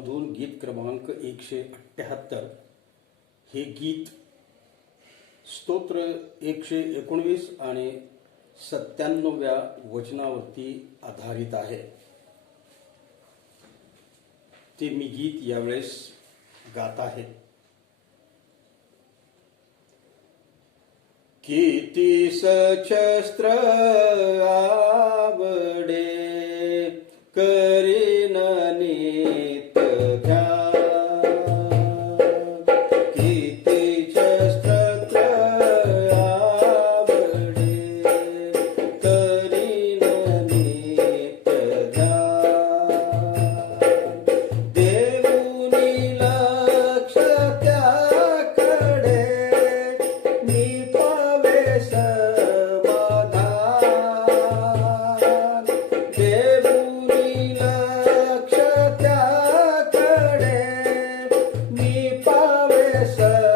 मधून गीत क्रमांक 178. हे गीत स्तोत्र 119 आणि 97व्या वचनावरती आधारित आहे. ते मी गीत यावेळेस गात आहे. किती सशस्त्र आवडे करीन नित्य ध्यान. किती शस्त्र आवडे करीन नित्य ध्यान. देऊनी लक्ष त्याकडे मी समाधान. देऊनी लक्ष त्याकडे मी पावे समाधान.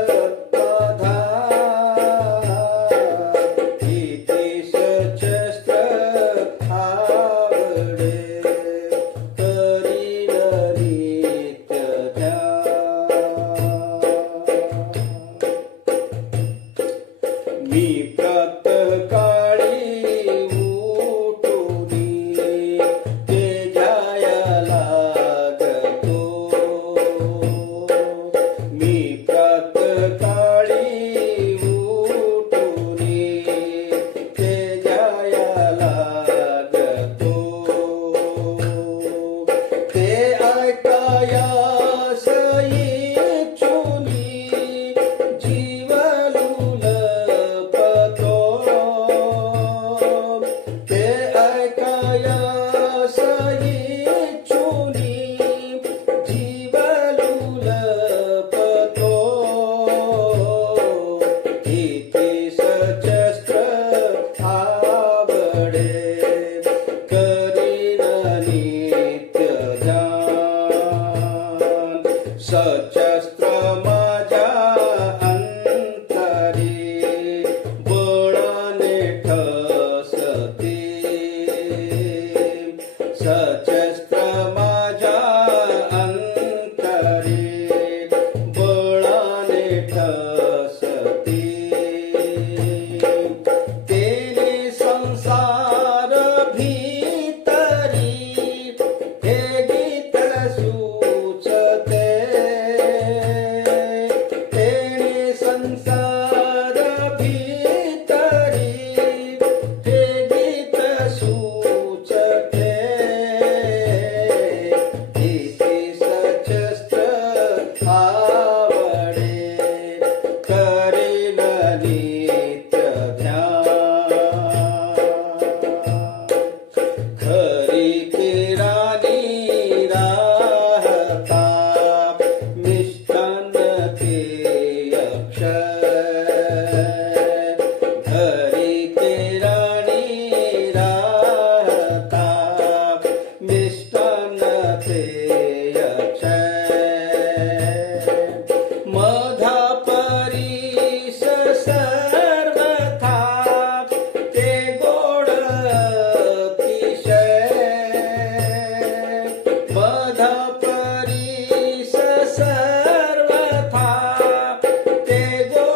किती सशस्त्र आवडे करीन नित्य ध्यान. मी प्रातःकाळी उठूनी ते जाया लागतो. मी प्रातःकाळी उठूनी ते जाया लागतो. ते ऐकायास इच्छुनी जीवलुलपतो. ते ऐकायास इच्छुनी जीवलुलपतो. किती सशस्त्र आवडे करीन नित्य ध्यान. सशस्त्र माझ्या अंतरी बळाने ठसते. सशस्त्र माझ्या अंतरी बळाने ठसते. तेने संसार भीतरी हे गीत सुचते. तेने संसार भीतरी हे गीत सुचते. किती सशस्त्र आवडे करीन नित्य ध्यान. खरी किराणी राहता मिष्टान्न ते अक्षय. खरी किराणी राहता मिष्टान्न ते अक्षय. मधा परीस सर्वथा ते गोड अतिशय. मधा परीस सर्वथा ते गोड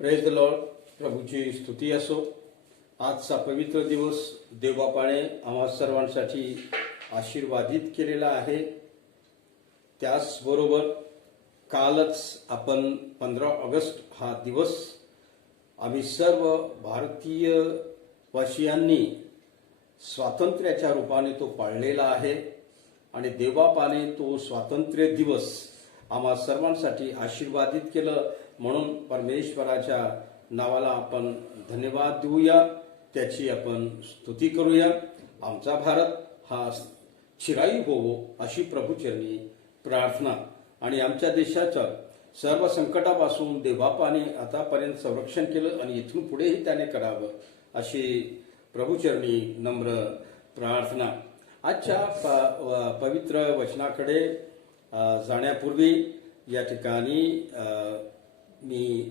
प्रेज द लॉर्ड. प्रभूची स्तुती असो. आजचा पवित्र दिवस देवबापाने आम्हा सर्वांसाठी आशीर्वादित केलेला आहे. त्याचबरोबर कालच आपण 15 ऑगस्ट हा दिवस आम्ही सर्व भारतीय वासियांनी स्वातंत्र्याच्या रूपाने तो पाळलेला आहे आणि देवबापाने तो स्वातंत्र्य दिवस आम्हा सर्वांसाठी आशीर्वादित केलं. म्हणून परमेश्वराच्या नावाला आपण धन्यवाद देऊया, त्याची आपण स्तुती करूया. आमचा भारत हा चिराई होवो अशी प्रभूचरणी प्रार्थना. आणि आमच्या देशाच्या सर्व संकटापासून देवबापाने आतापर्यंत संरक्षण केलं आणि इथून पुढेही त्याने करावं अशी प्रभूचरणी नम्र प्रार्थना. आजच्या पवित्र वचनाकडे जाण्यापूर्वी या ठिकाणी मी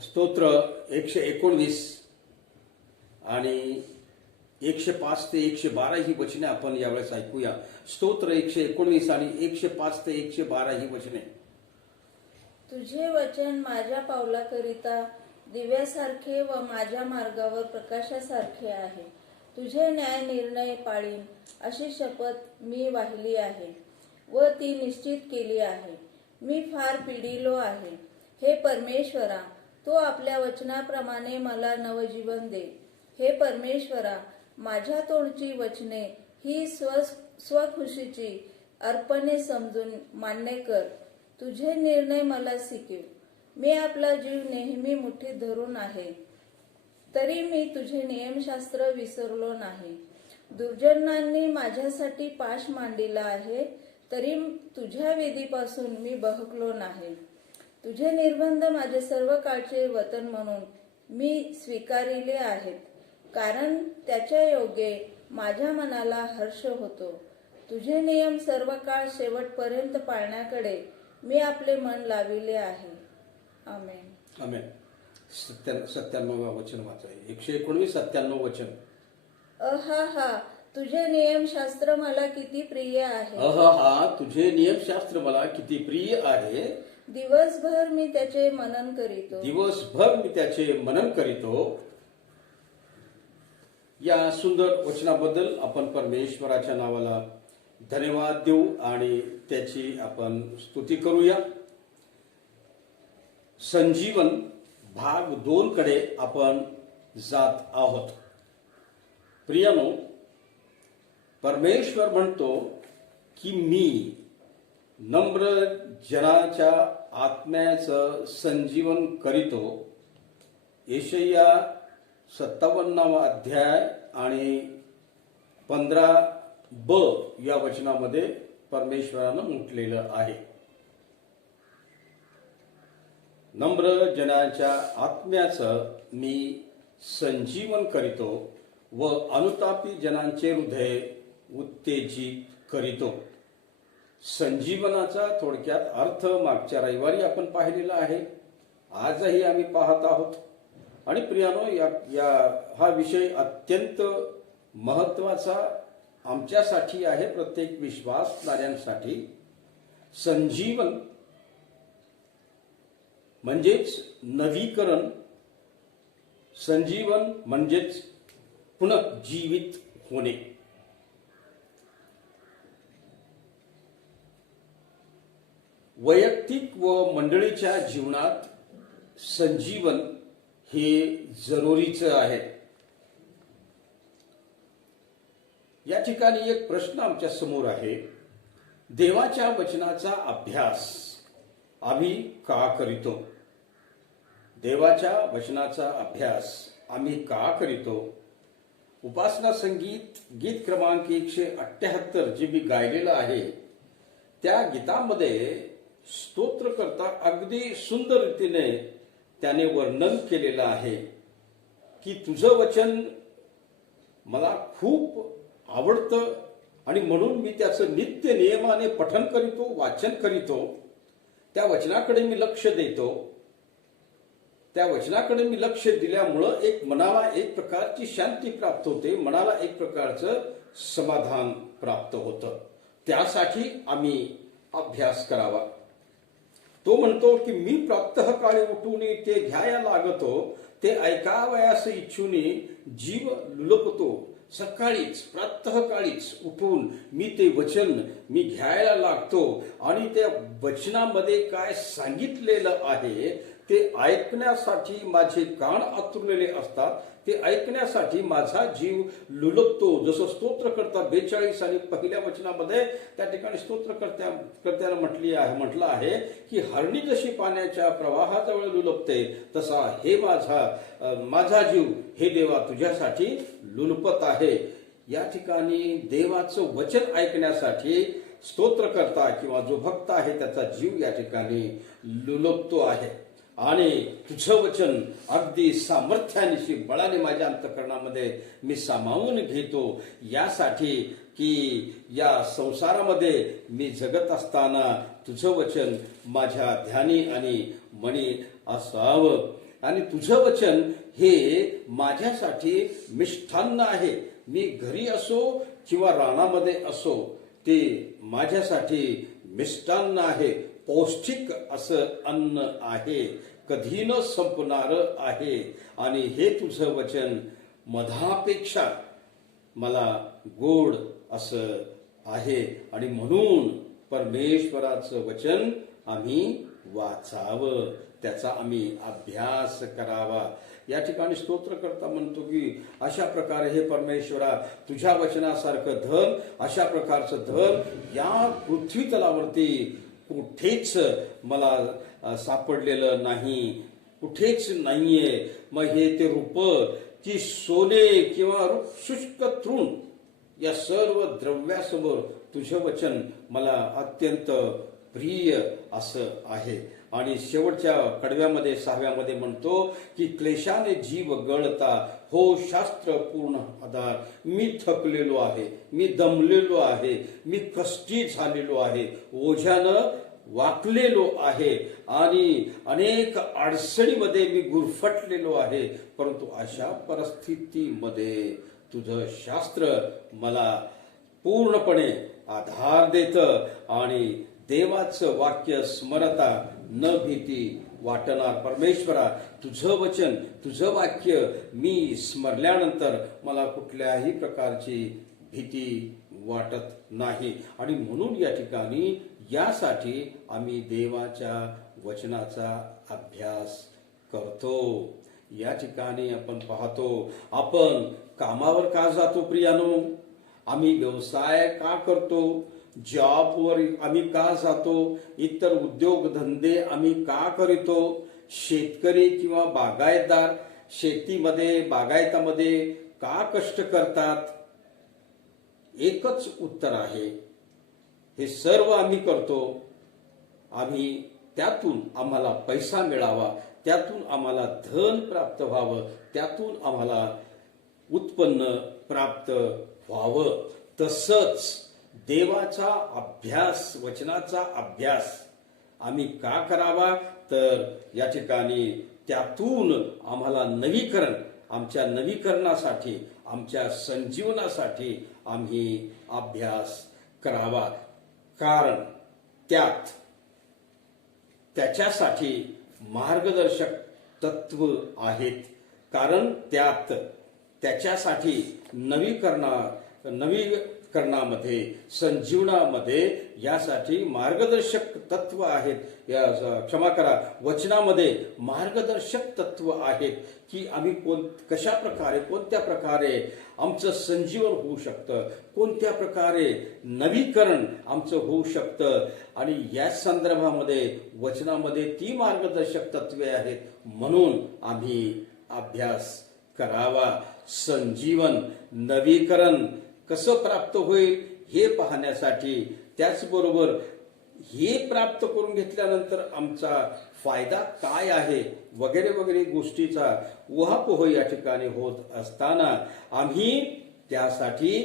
स्तोत्र 119 आणि 105 ते 112 ही वचने आपण यावेळेस ऐकूया. स्तोत्र 119 आणि 105 ते 112 ही वचने. तुझे वचन माझ्या पावलाकरिता दिव्यासारखे व माझ्या मार्गावर प्रकाशासारखे आहे. तुझे न्याय निर्णय पाळीन अशी शपथ मी वाहिली आहे व ती निश्चित केली आहे. मी फार पिढीलो आहे. हे परमेश्वरा, तो आपल्या वचनाप्रमाणे मला नवजीवन दे. हे परमेश्वरा, माझ्या तोंडची वचने ही स्वखुशीची अर्पणे समजून मान्य कर. तुझे निर्णय मला शिकव. मी आपला जीव नेहमी मुठीत धरून आहे, तरी मी तुझे नियमशास्त्र विसरलो नाही. दुर्जनांनी माझ्यासाठी पाश मांडिला आहे, तरी तुझ्या वेदीपासून मी बहकलो नाही. तुझे निर्बंध माझे सर्व काळचे वतन म्हणून मी स्वीकारिले आहेत, कारण त्याच्या योगे माझ्या मनाला हर्ष होतो. तुझे नियम सर्व काळ शेवटपर्यंत पाळण्याकडे मी आपले मन लाविले आहे. आमेन. आमेन. 97 वचन वाचाय. 119 97 वचन. अहा, तुझे नियमशास्त्र मला किती प्रिय आहे. अहा, तुझे नियमशास्त्र मला किती प्रिय आहे. दिवसभर मी त्याचे मनन करीतो. दिवसभर मी त्याचे मनन करीतो. या सुंदर वचनाबद्दल आपण परमेश्वराच्या नावाला धन्यवाद देऊ आणि त्याची आपण स्तुती करूया. संजीवन भाग 2 कडे आपण जात आहोत. प्रियानो, परमेश्वर म्हणतो की मी नम्र जनाच्या आत्म्याचं संजीवन करीतो. यशाया 57 अध्याय आणि 15b या वचनामध्ये परमेश्वरानं म्हटलेलं आहे. नम्र जनाच्या आत्म्याचं मी संजीवन करीतो व अनुतापी जनांचे हृदय उत्तेजित करीतो. संजीवनाचा थोडक्यात अर्थ मागच्या रविवारी आपण पाहिलेला आहे, आजही आम्ही पाहत आहोत. आणि प्रियानो, हा विषय अत्यंत महत्वाचा आमच्यासाठी आहे, प्रत्येक विश्वासणाऱ्यांसाठी. संजीवन म्हणजेच नवीकरण, संजीवन म्हणजेच पुनर्जीवित होणे. वैयक्तिक व मंडळीच्या जीवनात संजीवन हे जरुरीचं आहे. या ठिकाणी एक प्रश्न आमच्या समोर आहे. देवाच्या वचनाचा अभ्यास आम्ही का करीतो? देवाच्या वचनाचा अभ्यास आम्ही का करीतो? उपासना संगीत गीत क्रमांक 178 जे मी गायलेलं आहे, त्या गीतामध्ये स्तोत्रकर्ता अगदी सुंदर रीतीने त्याने वर्णन केलेलं आहे की तुझं वचन मला खूप आवडतं आणि म्हणून मी त्याचं नित्य नियमाने पठन करीतो, वाचन करीतो. त्या वचनाकडे मी लक्ष देतो. त्या वचनाकडे मी लक्ष दिल्यामुळं मनाला एक प्रकारची शांती प्राप्त होते, मनाला एक प्रकारचं समाधान प्राप्त होतं. त्यासाठी आम्ही अभ्यास करावा. तो म्हणतो की मी प्रातःकाळी उठून ते घ्याया लागतो, ते ऐकावयास इच्छुनी जीव लुलपतो. सकाळीच प्रातःकाळीच उठून मी ते वचन मी घ्यायला लागतो आणि त्या वचनामध्ये काय सांगितलेलं आहे ते ऐकण्यासाठी माझे कान आतुरलेले असतात. ते ऐकण्यासाठी माझा जीव लुलपतो. जसं स्तोत्रकर्ता 42 आणि पहिल्या वचनामध्ये त्या ठिकाणी स्तोत्रकर्त्याला म्हटलं आहे की हरणी जशी पाण्याच्या प्रवाहाजवळ लुलपते तसा हे माझा जीव हे देवा तुझ्यासाठी लुलपत आहे. या ठिकाणी देवाचं वचन ऐकण्यासाठी स्तोत्रकर्ता किंवा जो भक्त आहे त्याचा जीव या ठिकाणी लुलपतो आहे. आणि तुझं वचन अगदी सामर्थ्यानिशी बळाने माझ्या अंतःकरणामध्ये मी सामावून घेतो, यासाठी की या संसारामध्ये मी जगत असताना तुझं वचन माझ्या ध्यानी आणि मनी असावं. आणि तुझं वचन हे माझ्यासाठी मिष्ठान्न आहे. मी घरी असो किंवा रानामध्ये असो, ते माझ्यासाठी मिष्टान्न आहे. पौष्टिक असं अन्न आहे, कधी न संपणार आहे. आणि हे तुझं वचन मधापेक्षा मला गोड असं आहे. आणि म्हणून परमेश्वराचं वचन आम्ही वाचावं, त्याचा आम्ही अभ्यास करावा. या ठिकाणी स्तोत्रकर्ता म्हणतो की अशा प्रकारे हे परमेश्वरा तुझ्या वचनासारखं धन, अशा प्रकारचं धन या पृथ्वी तलावरती कुठेच मला सापडलेलं नाही, कुठेच नाहीये. मग हे ते रूप की सोने किंवा शुष्क तृण या सर्व द्रव्यासमोर तुझं वचन मला अत्यंत प्रिय असं आहे. आणि शेवटच्या कडव्यामध्ये 6व्यामध्ये म्हणतो की क्लेशाने जीव गळता हो शास्त्र पूर्ण आधार. मी थकलेलो आहे, मी दमलेलो आहे, मी कष्टी झालेलो आहे, ओझ्यानं वाकलेलो आहे आणि अनेक अडचणीमध्ये मी गुरफटलेलो आहे. परंतु अशा परिस्थितीमध्ये तुझं शास्त्र मला पूर्णपणे आधार देतं आणि देवाचं वाक्य स्मरता न भीती वाटणार. परमेश्वरा तुझं वचन, तुझं वाक्य मी स्मरल्यानंतर मला कुठल्याही प्रकारची भीती वाटत नाही. आणि म्हणून या ठिकाणी यासाठी आम्ही देवाच्या वचनाचा अभ्यास करतो. या ठिकाणी आपण पाहतो, आपण कामावर का जातो प्रियानो, आम्ही व्यवसाय का करतो, जॉबवर आम्ही का जातो, इतर उद्योगधंदे आम्ही का करीतो, शेतकरी किंवा बागायतदार शेतीमध्ये बागायतामध्ये का कष्ट करतात. एकच उत्तर आहे, हे सर्व आम्ही करतो आम्ही त्यातून आम्हाला पैसा मिळावा, त्यातून आम्हाला धन प्राप्त व्हावं, त्यातून आम्हाला उत्पन्न प्राप्त व्हावं. तसंच देवाचा अभ्यास, वचनाचा अभ्यास आम्ही का करावा, तर या ठिकाणी त्यातून आम्हाला नवीकरण, आमच्या नवीकरणासाठी, आमच्या संजीवनासाठी आम्ही अभ्यास करावा. कारण त्याच्यासाठी मार्गदर्शक तत्व आहेत. कारण त्याच्यासाठी नवीकरणामध्ये, संजीवनामध्ये यासाठी मार्गदर्शक तत्व आहेत. क्षमा करा, वचनामध्ये मार्गदर्शक तत्व आहेत की आम्ही कशा प्रकारे, कोणत्या प्रकारे आमचं संजीवन होऊ शकतं, कोणत्या प्रकारे नवीकरण आमचं होऊ शकतं. आणि या संदर्भामध्ये वचनामध्ये ती मार्गदर्शक तत्वे आहेत. म्हणून आम्ही अभ्यास करावा. संजीवन, नवीकरण कसं प्राप्त होईल हे पाहण्यासाठी, त्याचबरोबर हे प्राप्त करून घेतल्यानंतर आमचा फायदा काय आहे वगैरे वगैरे गोष्टीचा उहापोह या ठिकाणी होत असताना आम्ही त्यासाठी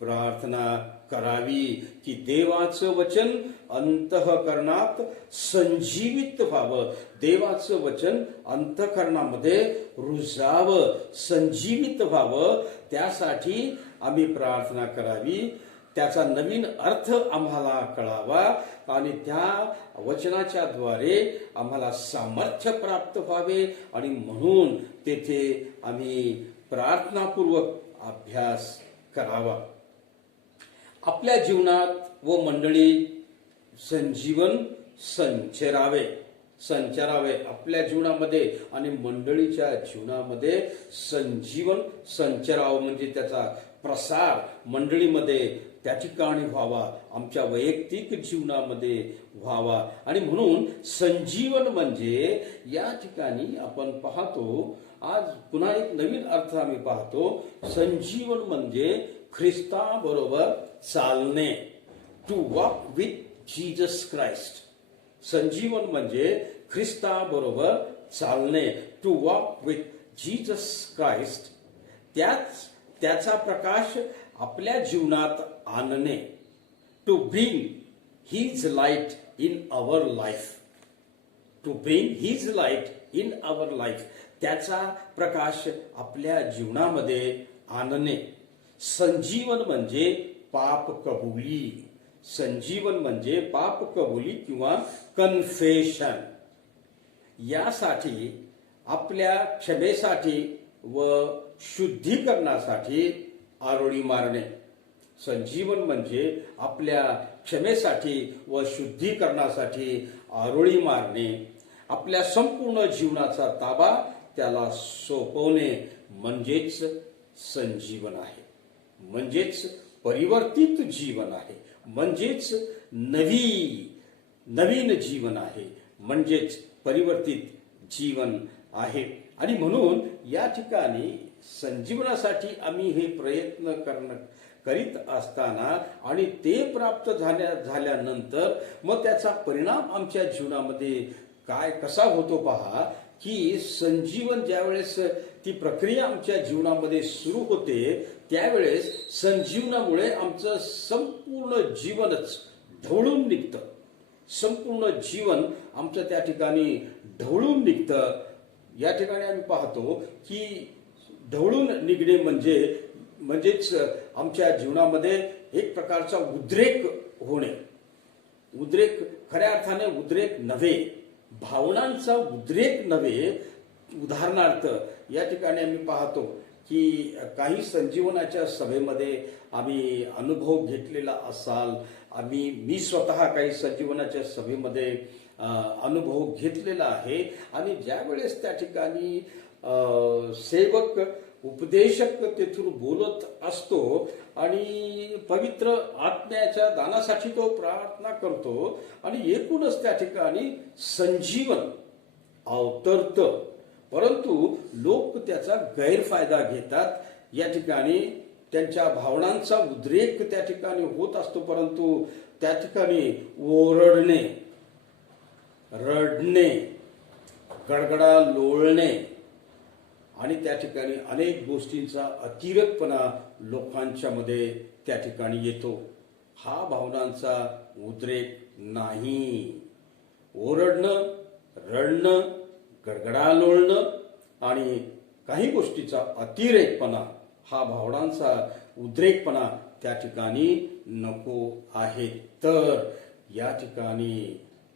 प्रार्थना करावी की देवाचं वचन अंतःकरणात संजीवित व्हावं, देवाचं वचन अंतःकरणामध्ये रुजावं, संजीवित व्हावं. त्यासाठी आम्ही प्रार्थना करावी त्याचा नवीन अर्थ आम्हाला कळावा आणि त्या वचनाच्या द्वारे आम्हाला सामर्थ्य प्राप्त व्हावे आणि म्हणून तेथे आम्ही प्रार्थनापूर्वक अभ्यास करावा. आपल्या जीवनात व मंडळी संजीवन संचरावे आपल्या जीवनामध्ये आणि मंडळीच्या जीवनामध्ये संजीवन संचरावं म्हणजे त्याचा प्रसार मंडळीमध्ये त्या ठिकाणी व्हावा, आमच्या वैयक्तिक जीवनामध्ये व्हावा. आणि म्हणून संजीवन म्हणजे या ठिकाणी आपण पाहतो, आज पुन्हा एक नवीन अर्थ आम्ही पाहतो. संजीवन म्हणजे ख्रिस्ताबरोबर चालणे, to walk with Jesus Christ. संजीवन म्हणजे ख्रिस्ताबरोबर चालणे, to walk with Jesus Christ. त्याचा प्रकाश आपल्या जीवनात आणणे, to bring his light in our life. To bring his light in our life. त्याचा प्रकाश आपल्या जीवनामध्ये आणणे. संजीवन म्हणजे पाप कबुली. संजीवन म्हणजे पाप कबुली किंवा कन्फेशन. यासाठी आपल्या क्षमेसाठी व शुद्धीकरणासाठी आरोळी मारणे. संजीवन म्हणजे आपल्या क्षमेसाठी व शुद्धीकरणासाठी आरोळी मारणे. आपल्या संपूर्ण जीवनाचा ताबा त्याला सोपवणे म्हणजेच संजीवन आहे, म्हणजेच परिवर्तित जीवन आहे, म्हणजेच नवीन जीवन आहे, म्हणजेच परिवर्तित जीवन आहे. आणि म्हणून या ठिकाणी संजीवनासाठी आम्ही हे प्रयत्न करीत असताना आणि ते प्राप्त झाल्यानंतर मग त्याचा परिणाम आमच्या जीवनामध्ये कसा होतो पहा, की संजीवन ज्यावेळेस ती प्रक्रिया आमच्या जीवनामध्ये सुरू होते त्यावेळेस संजीवनामुळे आमचं संपूर्ण जीवनच ढवळून निघतं. संपूर्ण जीवन आमचं त्या ठिकाणी ढवळून निघतं. या ठिकाणी आम्ही पाहतो की ढवळून निघणे म्हणजेच आमच्या जीवनामध्ये एक प्रकारचा उद्रेक होणे. उद्रेक खऱ्या अर्थाने उद्रेक नव्हे, भावनांचा उद्रेक नव्हे. उदाहरणार्थ या ठिकाणी आम्ही पाहतो की काही संजीवनाच्या सभेमध्ये आम्ही अनुभव घेतलेला असाल. मी स्वतः काही संजीवनाच्या सभेमध्ये अनुभव घेतलेला आहे. आणि ज्या वेळेस त्या ठिकाणी सेवक उपदेशक तेथून बोलत असतो आणि पवित्र आत्म्याच्या दानासाठी तो प्रार्थना करतो आणि एकूणच त्या ठिकाणी संजीवन अवतरतं. परंतु लोक त्याचा गैरफायदा घेतात. या ठिकाणी त्यांच्या भावनांचा उद्रेक त्या ठिकाणी होत असतो, परंतु त्या ठिकाणी ओरडणे, रडणे, गडगडा लोळणे आणि त्या ठिकाणी अनेक गोष्टींचा अतिरेकपणा लोकांच्या मध्ये त्या ठिकाणी येतो. हा भावनांचा उद्रेक नाही. ओरडणं, रडणं, गडगडा लोळणं आणि काही गोष्टीचा अतिरेकपणा, हा भावनांचा उद्रेकपणा त्या ठिकाणी नको आहे. तर या ठिकाणी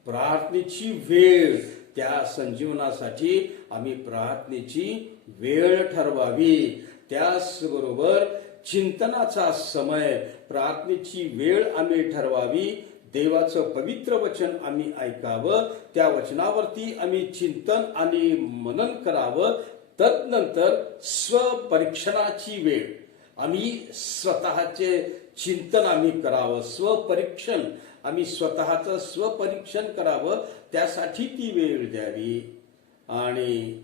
प्रार्थनेची वेळ, त्या संजीवनासाठी आम्ही प्रार्थनेची वेळ ठरवावी. त्याचबरोबर चिंतनाचा समय, प्रार्थनेची वेळ आम्ही ठरवावी. देवाचं पवित्र वचन आम्ही ऐकावं, त्या वचनावरती आम्ही चिंतन आणि मनन करावं. तदनंतर स्वपरीक्षणाची वेळ, आम्ही स्वतःचे चिंतन आम्ही करावं. स्वपरीक्षण, आम्ही स्वतःचं स्वपरीक्षण करावं, त्यासाठी ती वेळ द्यावी. आणि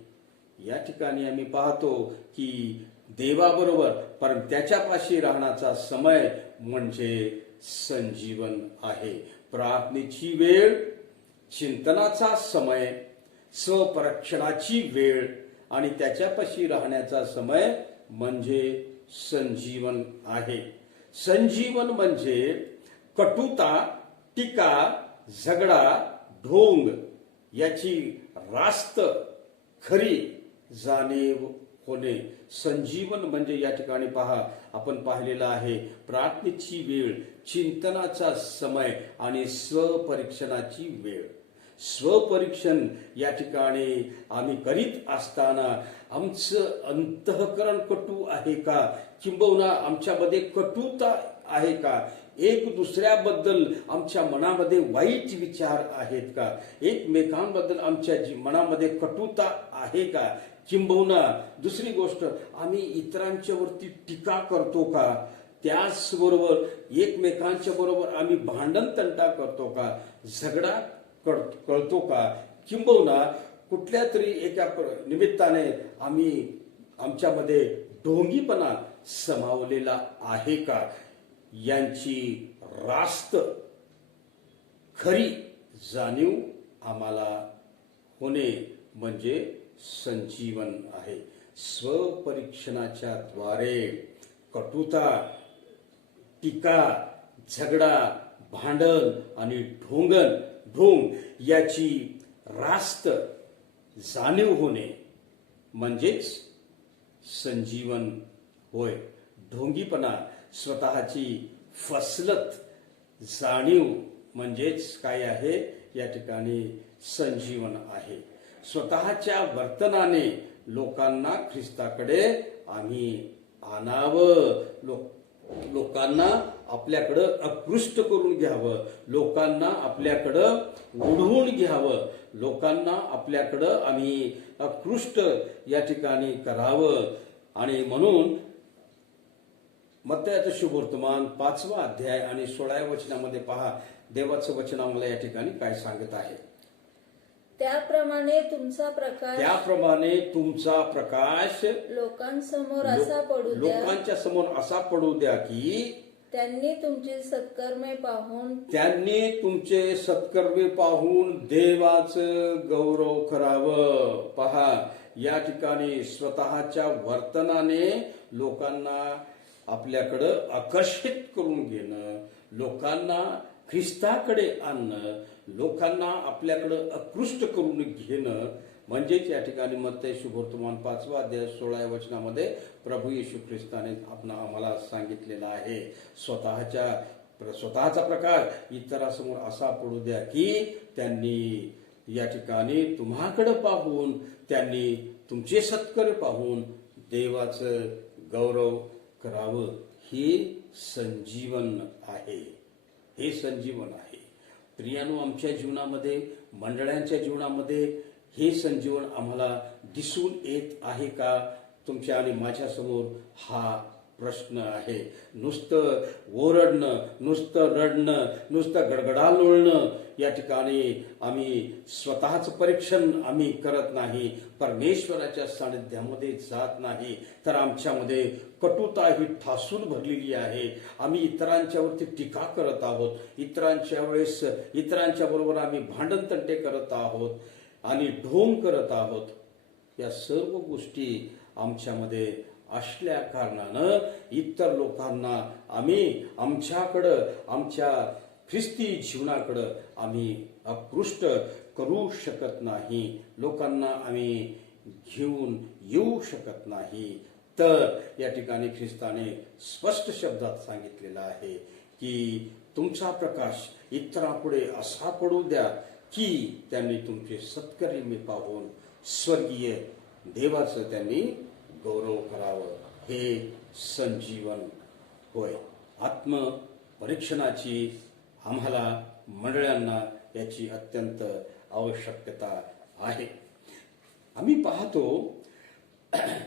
या ठिकाणी आम्ही पाहतो की देवाबरोबर पण त्याच्यापाशी राहण्याचा समय म्हणजे संजीवन आहे. प्रार्थनेची वेळ, चिंतनाचा समय, स्वपरीक्षणाची वेळ आणि त्याच्यापाशी राहण्याचा समय म्हणजे संजीवन आहे. संजीवन म्हणजे कटुता, टीका, झगडा, ढोंग याची रास्त खरी जाणीव होणे. संजीवन म्हणजे या ठिकाणी पहा, आपण पाहिलेलं आहे प्रार्थनेची वेळ, चिंतनाचा समय आणि स्वपरीक्षणाची वेळ. स्वपरीक्षण या ठिकाणी आम्ही करीत असताना आमचं अंतःकरण कटू आहे का, किंबहुना आमच्यामध्ये कटुता आहे का, एक दुसऱ्याबद्दल आमच्या मनामध्ये वाईट विचार आहेत का, एकमेकांबद्दल आमच्या मनामध्ये कटुता आहे का, किंबहुना दुसरी गोष्ट आम्ही इतरांच्या वरती टीका करतो का, त्याचबरोबर एकमेकांच्या बरोबर आम्ही भांडण तंटा करतो का, झगडा कळतो का, किंबहुना कुठल्या तरी एका निमित्ताने आम्ही आमच्यामध्ये ढोंगीपणा समावलेला आहे का, यांची रास्त खरी जाणीव आम्हाला होणे म्हणजे संजीवन आहे. स्वपरीक्षणाच्या द्वारे कटुता, टीका, झगडा, भांडण आणि ढोंग याची रास्त जाणीव होणे म्हणजेच संजीवन होय. ढोंगीपणा, स्वतःची फसलत जाणीव म्हणजेच काय आहे, या ठिकाणी संजीवन आहे. स्वतःच्या वर्तनाने लोकांना ख्रिस्ताकडे आम्ही आणावं, लोकांना आपल्याकडं आकृष्ट करून घ्यावं, लोकांना आपल्याकडं ओढवून घ्यावं, लोकांना आपल्याकडं आम्ही आकृष्ट या ठिकाणी करावं. आणि म्हणून मत्तयाचं शुभवर्तमान 5वा अध्याय आणि 16व्या वचनामध्ये पहा, देवाचं वचन आम्हाला या ठिकाणी काय सांगत आहे. त्याप्रमाणे तुमचा प्रकाश लोकांसमोर लोकांच्या समोर असा पडू द्या की त्यांनी तुमचे सत्कर्मे पाहून देवाचं गौरव करावं. पहा, या ठिकाणी स्वतःच्या वर्तनाने लोकांना आपल्याकडं आकर्षित करून घेणं, लोकांना ख्रिस्ताकडे आणणं, लोकांना आपल्याकडं आकृष्ट करून घेणं म्हणजेच या ठिकाणी मत्तय शुभवर्तमान 5वा अध्याय 16व्या वचनामध्ये प्रभू येशू ख्रिस्ताने आम्हाला सांगितलेला आहे. स्वतःचा प्रकार इतरांसमोर असा पडू द्या की त्यांनी या ठिकाणी तुम्हाकडे पाहून, त्यांनी तुमचे सत्कर्म पाहून देवाचं गौरव करावं. हे संजीवन आहे, हे संजीवन आहे. प्रियानो, आमच्या जीवनामध्ये, मंडळांच्या जीवनामध्ये हे संजीवन आम्हाला दिसून येत आहे का? तुमच्या आणि माझ्या समोर हा प्रश्न आहे. नुसतं ओरडणं, नुसतं रडणं, नुसतं गडगडा लोळणं या ठिकाणी आम्ही स्वतःच परीक्षण आम्ही करत नाही, परमेश्वराच्या सानिध्यामध्ये जात नाही, तर आमच्यामध्ये कटुता ही ठासून भरलेली आहे. आम्ही इतरांच्यावरती टीका करत आहोत, इतरांच्या बरोबर आम्ही भांडण तंटे करत आहोत आणि ढोंग करत आहोत. या सर्व गोष्टी आमच्यामध्ये असल्या कारणानं इतर लोकांना आम्ही आमच्याकडं, आमच्या ख्रिस्ती जीवनाकडं आम्ही आकृष्ट करू शकत नाही, लोकांना आम्ही घेऊन येऊ शकत नाही. तर या ठिकाणी ख्रिस्ताने स्पष्ट शब्दात सांगितलेलं आहे की तुमचा प्रकाश इतरांपुढे असा पडू द्या की त्यांनी तुमचे सत्कर्मे पाहून स्वर्गीय देवाचं त्यांनी गौरव करावं. हे संजीवन होय. आत्मपरीक्षणाची आम्हाला मंडळांना याची अत्यंत आवश्यकता आहे. आम्ही पाहतो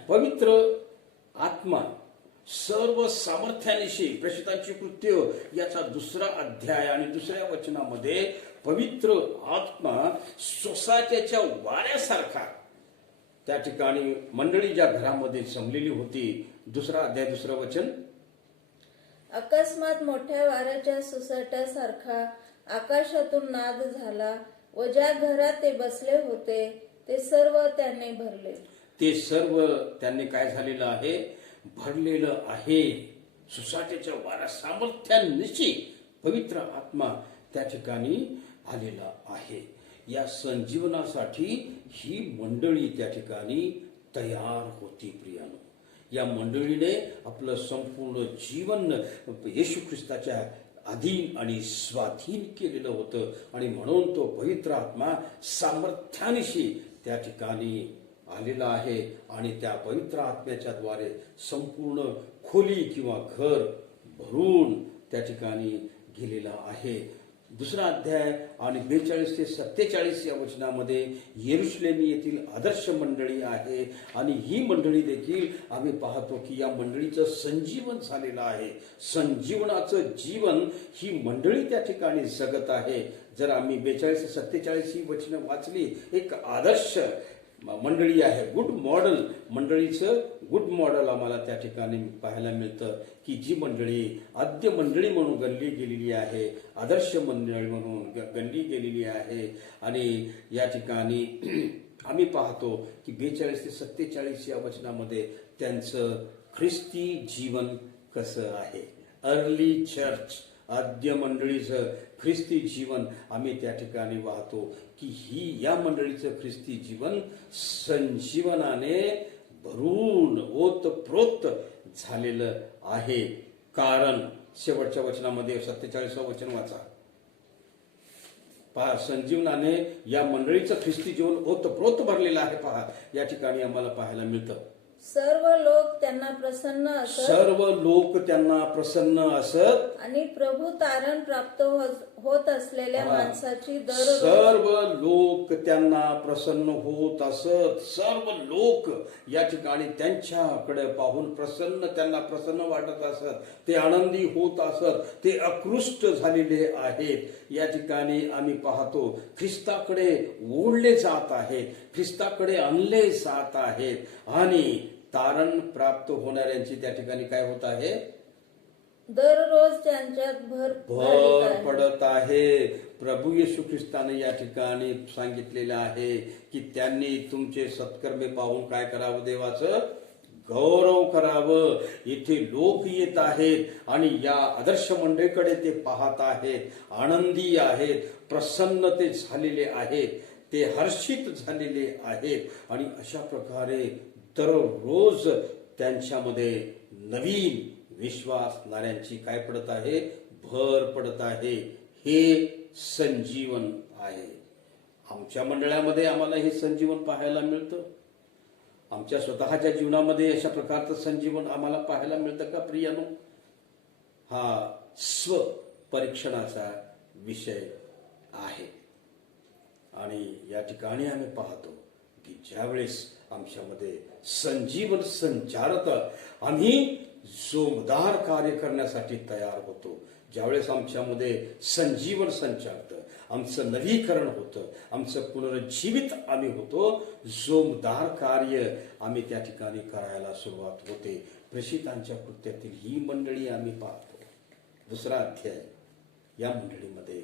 पवित्र आत्मा सर्व सामर्थ्यानिशी, प्रेषितांची कृत्य याचा 2रा अध्याय आणि 2ऱ्या वचनामध्ये पवित्र आत्मा सोसाट्याच्या वाऱ्यासारखा त्या ठिकाणी मंडळी ज्या घरामध्ये जमलेली होती, 2रा अध्याय 2रं वचन, अकस्मात मोठ्या वाऱ्याच्या सुसाट्यासारखा आकाशातून नाद झाला व ज्या घरात ते बसले होते ते सर्व त्यांनी भरले. ते सर्व त्यांनी काय झालेलं आहे? भरलेलं आहे. सुसाट्याच्या वाऱ्या सामर्थ्यानिशी पवित्र आत्मा त्या ठिकाणी आलेला आहे. या संजीवनासाठी ही मंडळी त्या ठिकाणी तयार होती प्रियानो. या मंडळीने आपलं संपूर्ण जीवन येशू ख्रिस्ताच्या अधीन आणि स्वाधीन केलेलं होतं आणि म्हणून तो पवित्र आत्मा सामर्थ्यानिशी त्या ठिकाणी आलेला आहे आणि त्या पवित्र आत्म्याच्या द्वारे संपूर्ण खोली किंवा घर भरून त्या ठिकाणी गेलेला आहे. दुसरा अध्याय आणि 42 ते 47 या वचनामध्ये येरुशलेमी येथील आदर्श मंडळी आहे आणि ही मंडळी देखील आम्ही पाहतो की या मंडळीचं संजीवन झालेलं आहे. संजीवनाचं जीवन ही मंडळी त्या ठिकाणी जगत आहे. जर आम्ही 42 ते 47 ही वचनं वाचली, एक आदर्श मंडळी आहे, गुड मॉडेल मंडळीचं गुड मॉडेल आम्हाला त्या ठिकाणी पाहायला मिळतं की जी मंडळी आद्य मंडळी म्हणून गणली गेलेली आहे, आदर्श मंडळी म्हणून गणली गेलेली आहे. आणि या ठिकाणी आम्ही पाहतो की 42 ते 47 या वचनामध्ये त्यांचं ख्रिस्ती जीवन कसं आहे. अर्ली चर्च, आद्य मंडळीचं ख्रिस्ती जीवन आम्ही त्या ठिकाणी पाहतो की ही या मंडळीचं ख्रिस्ती जीवन संजीवनाने भरून ओतप्रोत झालेलं आहे. कारण शेवटच्या वचनामध्ये 47 वचन वाचा पहा, संजीवनाने या मंडळीचं ख्रिस्ती जीवन ओतप्रोत भरलेलं आहे. पहा, या ठिकाणी आम्हाला पाहायला मिळतं सर्व लोक त्यांना प्रसन्न असत, सर्व लोक त्यांना प्रसन्न असत आणि प्रभू तारण प्राप्त होत असलेल्या माणसाची दररोज सर्व लोक त्यांना प्रसन्न होत असत. सर्व लोक या ठिकाणी त्यांच्याकडे पाहून त्यांना प्रसन्न वाटत असत, ते आनंदी होत असत, ते आकृष्ट झालेले आहेत. या ठिकाणी आम्ही पाहतो ख्रिस्ताकडे ओढले जात आहेत, ख्रिस्ताकडे आणले जात आहेत आणि तारण प्राप्त होणाऱ्यांची त्या ठिकाणी काय होत आहे, दररोज त्यांच्यात भर पडत आहे. प्रभू येशू ख्रिस्ताने या ठिकाणी सांगितलेलं आहे की त्यांनी तुमचे सत्कर्मे पाहून काय करावं, देवाचं गौरव करावं. इथे लोक येत आहेत आणि या आदर्श मंडळीकडे ते पाहत आहेत, आनंदी आहेत, प्रसन्न ते झालेले आहेत, ते हर्षित झालेले आहेत आणि अशा प्रकारे दररोज त्यांच्यामध्ये नवीन विश्वासणाऱ्यांची काय पडत आहे, भर पडत आहे. हे संजीवन आहे. आमच्या मंडळामध्ये आम्हाला हे संजीवन पाहायला मिळतं. आमच्या स्वतःच्या जीवनामध्ये अशा प्रकारचं संजीवन आम्हाला पाहायला मिळतं का प्रियानो? हा स्व परीक्षणाचा विषय आहे. आणि या ठिकाणी आम्ही पाहतो की ज्यावेळेस आमच्यामध्ये संजीवन संचारत आम्ही जोमदार कार्य करण्यासाठी तयार होतो, ज्यावेळेस आमच्यामध्ये संजीवन संचारतं, आमचं नवीकरण होतं, आमचं पुनरुज्जीवित आम्ही होतो, जोमदार कार्य आम्ही त्या ठिकाणी करायला सुरुवात होते. प्रेषितांच्या कृत्यातील ही मंडळी आम्ही पाहतो. दुसरा अध्याय, या मंडळीमध्ये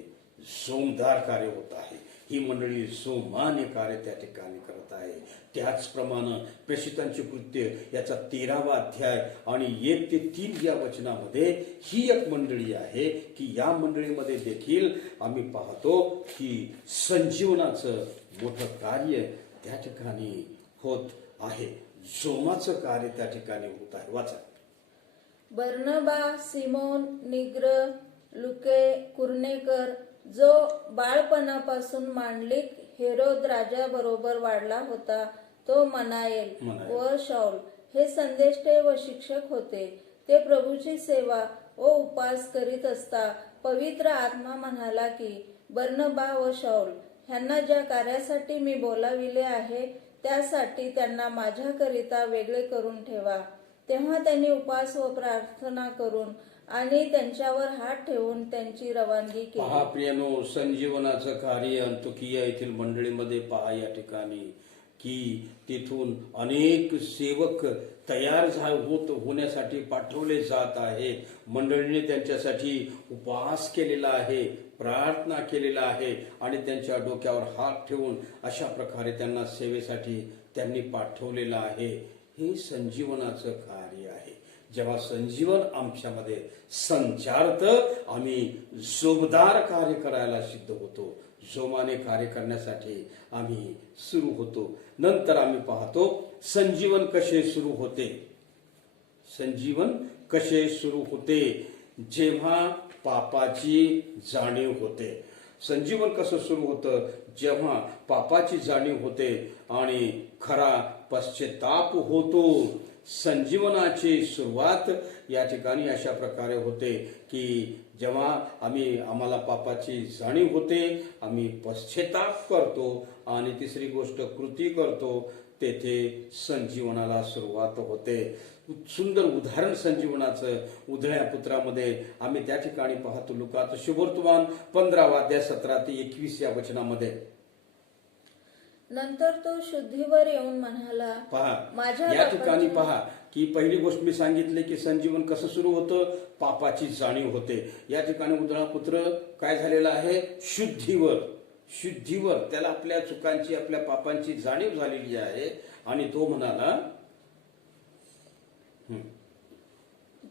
जोमदार कार्य होत आहे. ही मंडळी जोमाने कार्य त्या ठिकाणी करत आहे. त्याचप्रमाणे प्रेषितांची कृत्य याचा 13वा अध्याय आणि 1 ते 3 या वचनामध्ये ही एक मंडळी आहे की या मंडळीमध्ये देखील आम्ही पाहतो की संजीवनाचं मोठं कार्य त्या ठिकाणी होत आहे, जोमाचं कार्य त्या ठिकाणी होत आहे. वाचा. बर्नबा, सिमोन, निग्र, लुके, कुर्नेकर, जो बाळपणापासून मांडलिक हेरोद राजाबरोबर वाढला होता, तो मनाएल व शाऊल हे संदेष्टे व शिक्षक होते. ते प्रभूची सेवा व उपास करीत असता पवित्र आत्मा म्हणाला की, बर्नबा व शाऊल ह्यांना ज्या कार्यासाठी मी बोलाविले आहे त्यासाठी त्यांना माझ्याकरिता वेगळे करून ठेवा. तेव्हा त्यांनी उपास व प्रार्थना करून आणि त्यांच्यावर हात ठेवून त्यांची रवानगी केली. पहा प्रियनो, संजीवनाचं कार्य अंतोकिया येथील मंडळीमध्ये पहा या ठिकाणी की तिथून अनेक सेवक तयार होण्यासाठी पाठवले जात आहेत. मंडळीने त्यांच्यासाठी उपवास केलेला आहे, प्रार्थना केलेला आहे आणि त्यांच्या डोक्यावर हात ठेवून अशा प्रकारे त्यांना सेवेसाठी त्यांनी पाठवलेलं आहे. हे संजीवनाचं कार्य आहे. जेव्हा संजीवन आमच्यामध्ये संचारतं, आम्ही जोमदार कार्य करायला सिद्ध होतो, जोमाने कार्य करण्यासाठी आम्ही सुरू होतो. नंतर आम्ही पाहतो संजीवन कसे सुरू होते. संजीवन कसे सुरू होते? जेव्हा पापाची जाणीव होते. संजीवन कसं सुरू होतं? जेव्हा पापाची जाणीव होते आणि खरा पश्चाताप होतो. संजीवनाची सुरुवात या ठिकाणी अशा प्रकारे होते की जेव्हा आम्हाला पापाची जाणीव होते, आम्ही पश्चाताप करतो आणि तिसरी गोष्ट कृती करतो, तेथे संजीवनाला सुरुवात होते. सुंदर उदाहरण संजीवनाचं उधळ्या पुत्रामध्ये आम्ही त्या ठिकाणी पाहतो. लुकाचं शुभवर्तमान 15 अध्याय 17 ते 21 या वचनामध्ये नंतर तो शुद्धीवर येऊन म्हणाला, पहा, माझ्या या ठिकाणी बापाची- पहा की पहिली गोष्ट मी सांगितली की संजीवन कसं सुरू होतं? पापाची जाणीव होते. या ठिकाणी उधळा पुत्र काय झालेला आहे? शुद्धीवर त्याला आपल्या चुकांची, आपल्या पापांची जाणीव झालेली आहे आणि तो म्हणाला,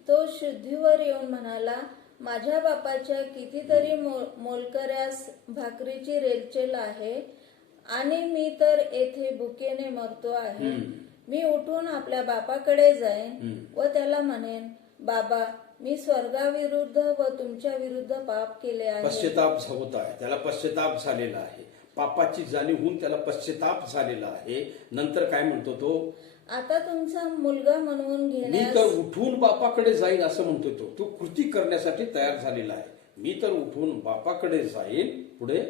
तो शुद्धीवर येऊन म्हणाला, माझ्या बापाच्या कितीतरी मोलकऱ्यास भाकरीची रेलचेल आहे आणि मी तर येथे भुकेने मरतो आहे. मी उठून आपल्या बापाकडे जाईन व त्याला म्हणेन, बाबा, मी स्वर्गाविरुद्ध व तुमच्या विरुद्ध पाप केले आहे. पश्चाताप होत आहे. त्याला पश्चाताप झालेला आहे. पापाची जाणीव होऊन त्याला पश्चाताप झालेला आहे. नंतर काय म्हणतो तो? आता तुमचा मुलगा म्हणून मी घेण्यास तर उठून बापाकडे जाईन असं म्हणतोय तो. तो कृती करण्यासाठी तयार झालेला आहे. मी तर उठून बापाकडे जाईन. पुढे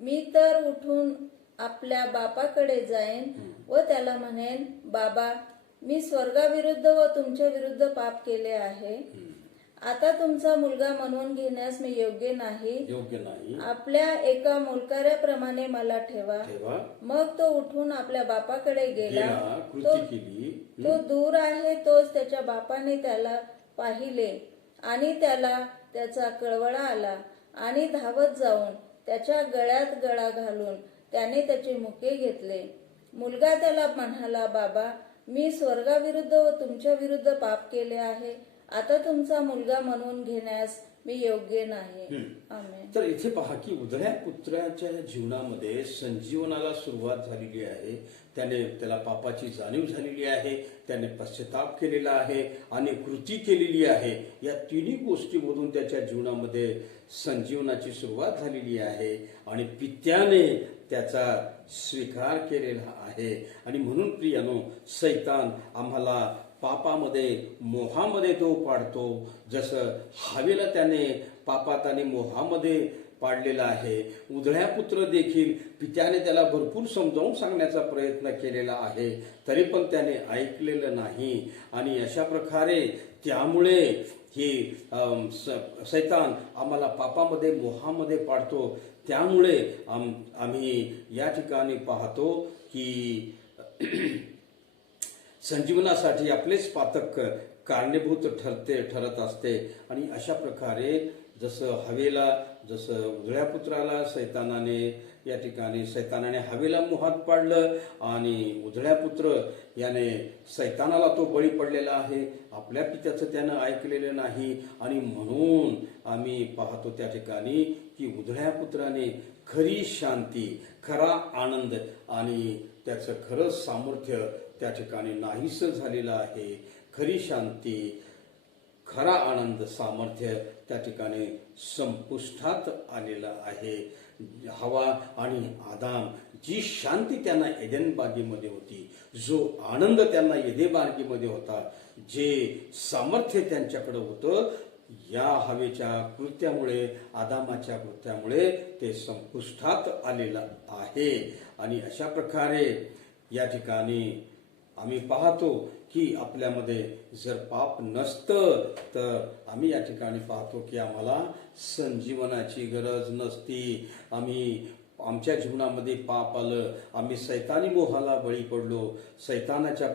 मी तर उठून आपल्या बापाकडे जाईन व त्याला म्हणेन, बाबा, मी स्वर्गाविरुद्ध व तुमच्या विरुद्ध पाप केले आहे. आता तुमचा मुलगा म्हणून घेण्यास मी योग्य नाही. आपल्या एका मोलकऱ्याप्रमाणे मला ठेवा. मग तो उठून आपल्या बापाकडे गेला. कृती केली. तो दूर आहे तोच त्याच्या बापाने त्याला पाहिले आणि त्याला त्याचा कळवळा आला आणि धावत जाऊन त्याच्या गळ्यात गळा घालून त्याने त्याचे मुके घेतले. मुलगा त्याला म्हणाला, बाबा, मी स्वर्गाविरुद्ध व तुमच्या विरुद्ध पाप केले आहे. आता तुमचा मुलगा म्हणून घेण्यास मी योग्य नाही. आमेन. तर इथे पहा की उधळ्या पुत्राच्या जीवनामध्ये संजीवनाला सुरुवात झालेली आहे. त्याला पापाची जाणीव झालेली आहे. त्याने पश्चाताप केलेला आहे आणि कृती केलेली आहे. या तिन्ही गोष्टीमधून त्याच्या जीवनामध्ये संजीवनाची सुरुवात झालेली आहे आणि पित्याने त्याचा स्वीकार केलेला आहे. आणि म्हणून प्रियानो, सैतान आम्हाला पापामध्ये, मोहामध्ये तो पाडतो. जसं हवेला त्याने पापात आणि मोहामध्ये पाडलेला आहे. उधळ्या पुत्र देखील पित्याने त्याला भरपूर समजावून सांगण्याचा प्रयत्न केलेला आहे, तरी पण त्याने ऐकलेलं नाही. आणि अशा प्रकारे त्यामुळे हे सैतान आम्हाला पापामध्ये, मोहामध्ये पाडतो. त्यामुळे आम्ही या ठिकाणी पाहतो की संजीवनासाठी आपलेच पातक कारणीभूत ठरत असते. आणि अशा प्रकारे जसं हवेला, जसं उधळ्या पुत्राला सैतानाने हवेला मोहात पाडलं आणि उधळ्या पुत्र याने सैतानाला तो बळी पडलेला आहे. आपल्या पित्याचं त्यानं ऐकलेलं नाही. आणि म्हणून आम्ही पाहतो त्या ठिकाणी की उधळ्या पुत्राने खरी शांती, खरा आनंद आणि त्याचं खरं सामर्थ्य त्या ठिकाणी नाहीस झालेलं आहे. खरी शांती, खरा आनंद, सामर्थ्य त्या ठिकाणी संपुष्टात आलेलं आहे. हवा आणि आदाम, जी शांती त्यांना एदेन बागेमध्ये होती, जो आनंद त्यांना एदेन बागेमध्ये होता, जे सामर्थ्य त्यांच्याकडे होतं, या हवेच्या कृत्यामुळे, आदामाच्या कृत्यामुळे ते संपुष्टात आलेलं आहे. आणि अशा प्रकारे या ठिकाणी आम्ही पाहतो की आपल्यामध्ये जर पाप नसतं तर आम्ही या ठिकाणी पाहतो की आम्हाला संजीवनाची गरज नसती. आमच्या जीवनामध्ये पाप आलं, आम्ही सैतानी मोहाला बळी पडलो, सैतानाच्या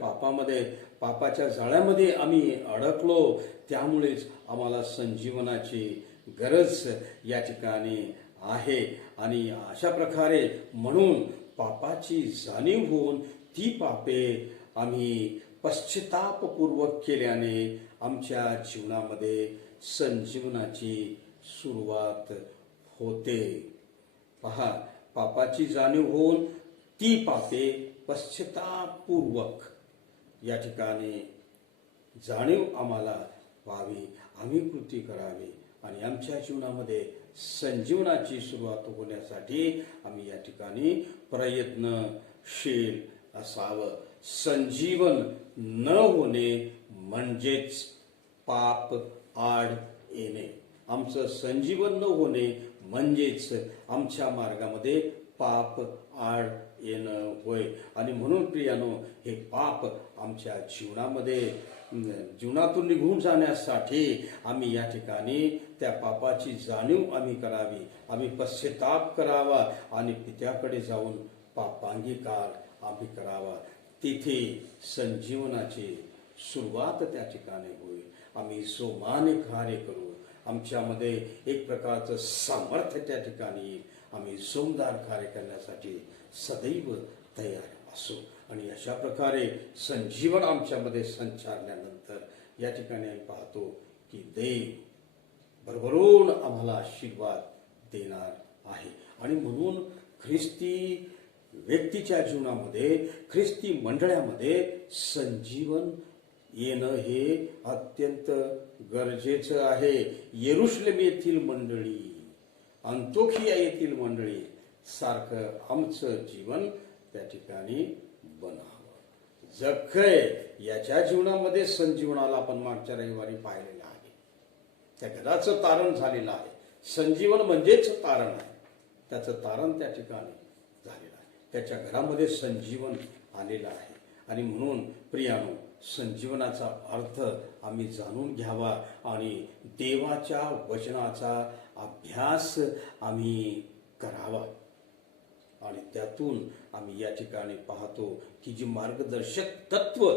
पापाच्या जाळ्यामध्ये आम्ही अडकलो. त्यामुळेच आम्हाला संजीवनाची गरज या ठिकाणी आहे. आणि अशा प्रकारे म्हणून पापाची जाणीव होऊन ती पापे आम्ही पश्चातापपूर्वक केल्याने आमच्या जीवनामध्ये संजीवनाची सुरुवात होते. पहा, पापाची जाणीव होऊन ती पापे पश्चातापूर्वक या ठिकाणी जाणीव आम्हाला व्हावी, आम्ही कृती करावी आणि आमच्या जीवनामध्ये संजीवनाची सुरुवात होण्यासाठी आम्ही या ठिकाणी प्रयत्नशील असावं. संजीवन न होणे म्हणजेच पाप आड येणे. आमचं संजीवन न होणे म्हणजेच आमच्या मार्गामध्ये पाप आड येणं होय. आणि म्हणून प्रियानो, हे पाप आमच्या जीवनातून निघून जाण्यासाठी आम्ही या ठिकाणी त्या पापाची जाणीव आम्ही करावी, आम्ही पश्चाताप करावा आणि पित्याकडे जाऊन पापांगीकार आम्ही करावा. तिथे संजीवनाची सुरुवात त्या ठिकाणी होईल. आम्ही सोमाने कार्य करू, आमच्यामध्ये एक प्रकारचं सामर्थ्य त्या ठिकाणी येईल. आम्ही सोमदार कार्य करण्यासाठी सदैव तयार असू. आणि अशा प्रकारे संजीवन आमच्यामध्ये संचारल्यानंतर या ठिकाणी आम्ही पाहतो की देव भरभरून आम्हाला आशीर्वाद देणार आहे. आणि म्हणून ख्रिस्ती व्यक्तीच्या जीवनामध्ये, ख्रिस्ती मंडळामध्ये संजीवन येणं हे अत्यंत गरजेचं आहे. येरुशलेम येथील मंडळी, अंतोखिया येथील मंडळी सारखं आमचं जीवन त्या ठिकाणी बनावं. जखय याच्या जीवनामध्ये संजीवनाला आपण मागच्या रविवारी पाहिलेलं आहे. त्या घराचं तारण झालेलं आहे. संजीवन म्हणजेच तारण आहे. त्याचं तारण त्या ठिकाणी झालेलं आहे. त्याच्या घरामध्ये संजीवन आलेलं आहे. आणि म्हणून प्रियानो, संजीवनाचा अर्थ आम्ही जाणून घ्यावा आणि देवाच्या वचनाचा अभ्यास आम्ही करावा. आणि त्यातून आम्ही या ठिकाणी पाहतो की जी मार्गदर्शक तत्व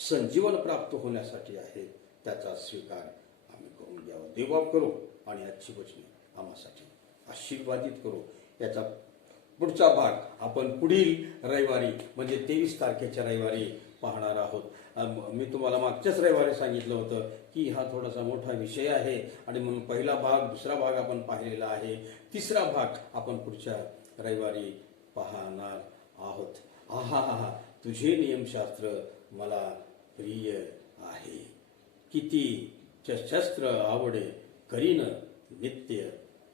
संजीवन प्राप्त होण्यासाठी आहे त्याचा स्वीकार आम्ही करून घ्यावा. देवा करू आणि आजची वचने आम्हासाठी आशीर्वादित करू. याचा पुढचा भाग आपण पुढील रविवारी म्हणजे 23 तारखेच्या रविवारी पाहणार आहोत. मी तुम्हाला मागच्याच रविवारी सांगितलं होतं की हा थोडासा मोठा विषय आहे आणि म्हणून पहिला भाग, दुसरा भाग आपण पाहिलेला आहे. तिसरा भाग आपण पुढच्या रविवारी पाहणार आहोत. आहा, तुझे नियमशास्त्र मला प्रिय आहे, किती शस्त्र आवडे, करीन नित्य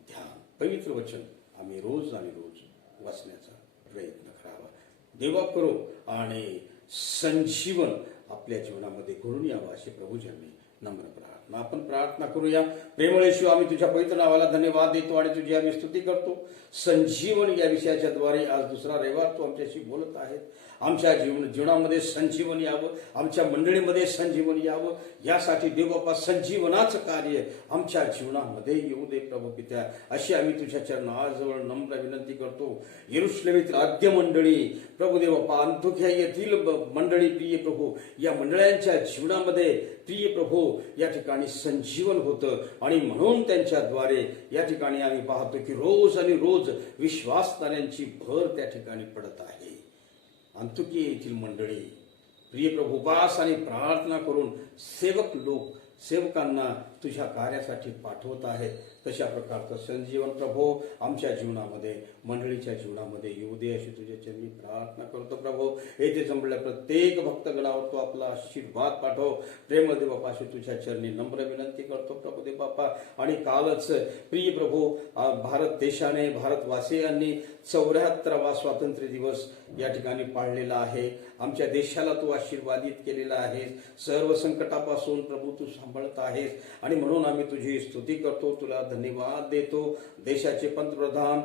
ध्यान. पवित्र वचन आम्ही रोज आणि रोज वाचण्याचा प्रयत्न करावा. देवा करो आणि संजीवन आपल्या जीवनामध्ये घडून यावं अशी प्रभूजननी नम्र प्रार्थना. आपण प्रार्थना करूया. प्रेमळ येशू, आम्ही तुझ्या पवित्र नावाला धन्यवाद देतो आणि तुझी आम्ही स्तुती करतो. संजीवन या विषयाच्या द्वारे आज दुसरा रविवार तू आमच्याशी बोलत आहेत. आमच्या जीवनामध्ये संजीवन यावं, आमच्या मंडळीमध्ये संजीवन यावं, यासाठी देवबापा संजीवनाचं कार्य आमच्या जीवनामध्ये येऊ दे प्रभू पित्या, अशी आम्ही तुझ्या चरणाजवळ नम्र विनंती करतो. यरुशलेमीतील आद्य मंडळी प्रभू देवबापा, अंतोखिया येथील मंडळी प्रिय प्रभू, या मंडळांच्या जीवनामध्ये प्रिय प्रभू या ठिकाणी संजीवन होतं आणि म्हणून त्यांच्याद्वारे या ठिकाणी आम्ही पाहतो की रोज आणि रोज विश्वासणाऱ्यांची भर त्या ठिकाणी पडत आहे. अंतुकी येथील मंडळी प्रिय प्रभू उपास आणि प्रार्थना करून सेवकांना तुझ्या कार्यासाठी पाठवत आहेत. तशा प्रकारचं संजीवन प्रभू आमच्या जीवनामध्ये, मंडळीच्या जीवनामध्ये येऊ दे अशी तुझ्या चरणी प्रार्थना करतो. प्रभू येथे जमलेल्या प्रत्येक भक्तगणावर तो आपला आशीर्वाद पाठव. प्रेमदेव बापा अशी तुझ्या चरणी नम्र विनंती करतो प्रभू देव बापा. आणि कालच प्रिय प्रभू भारत देशाने, भारतवासियांनी 74वा स्वातंत्र्य दिवस या ठिकाणी पाळलेला आहे. आमच्या देशाला तू आशीर्वादित केलेला आहेस. सर्व संकटापासून प्रभू तू सांभाळत आहेस आणि म्हणून आम्ही तुझी स्तुती करतो, तुला धन्यवाद देतो. देशाचे पंतप्रधान,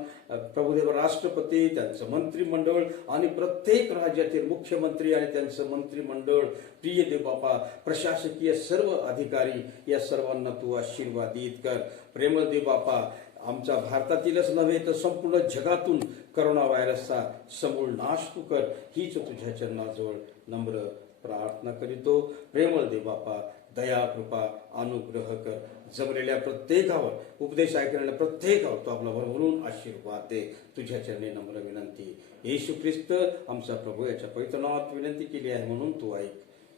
प्रभुदेव राष्ट्रपती, त्यांचं मंत्रिमंडळ आणि प्रत्येक राज्यातील मुख्यमंत्री आणि त्यांचं मंत्रिमंडळ, प्रिय देव बापा, प्रशासकीय सर्व अधिकारी, या सर्वांना तू आशीर्वादित कर. प्रेमळ देव बापा, आमच्या भारतातीलच नव्हे तर संपूर्ण जगातून करोना व्हायरसचा समूळ नाश तू कर, हीच तुझ्या चरणाजवळ नम्र प्रार्थना करीतो. प्रेमळ देव बापा, दया कृपा अनुग्रह कर. जमलेल्या प्रत्येकावर, उपदेश ऐकणाऱ्या प्रत्येकावर तो आपला भरभरून आशीर्वाद दे. तुझ्या चरणी नम्र विनंती येशू ख्रिस्त आमचा प्रभू याच्या पवित्र नावात विनंती केली आहे म्हणून तू ऐक.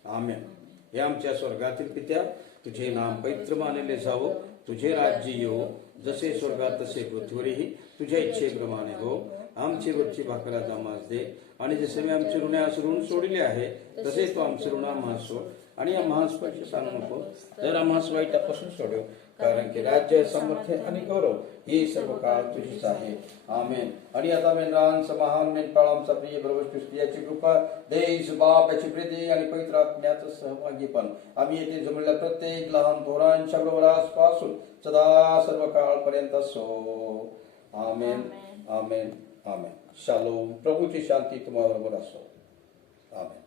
आमेन. हे आमच्या स्वर्गातील पित्या, तुझे नाम पवित्र मानले जावो, तुझे राज्य येवो, जसे स्वर्गात तसे पृथ्वीवरही तुझ्या इच्छेप्रमाणे हो. आमची रोजची भाकर आज आम्हास दे, आणि जसे मी आमचे ऋण ऋण सोडले आहे तसे तू आमचे ऋण आम्हास सोड, आणि आम्हास पैसे सांगू नको, तर आम्हास वाईटापासून सोडव, कारण की राज्य, सामर्थ्य आणि गौरव हे सर्व काळ तुझीच आहे. आमेन. आणि आता मेनरांचा महान मेनपाळ आमचा प्रिय प्रभू ख्रिस्त याची कृपा, देश बाप याची प्रीती आणि पवित्र आत्म्याचं सहभागी पण आम्ही येथे जमलेल्या प्रत्येक लहान थोरांच्या बरोबर आजपासून सदा सर्व काळपर्यंत असो. आमेन. आमेन. आमेन. शालोम. प्रभूची शांती तुम्हाला बरोबर असो. आमेन.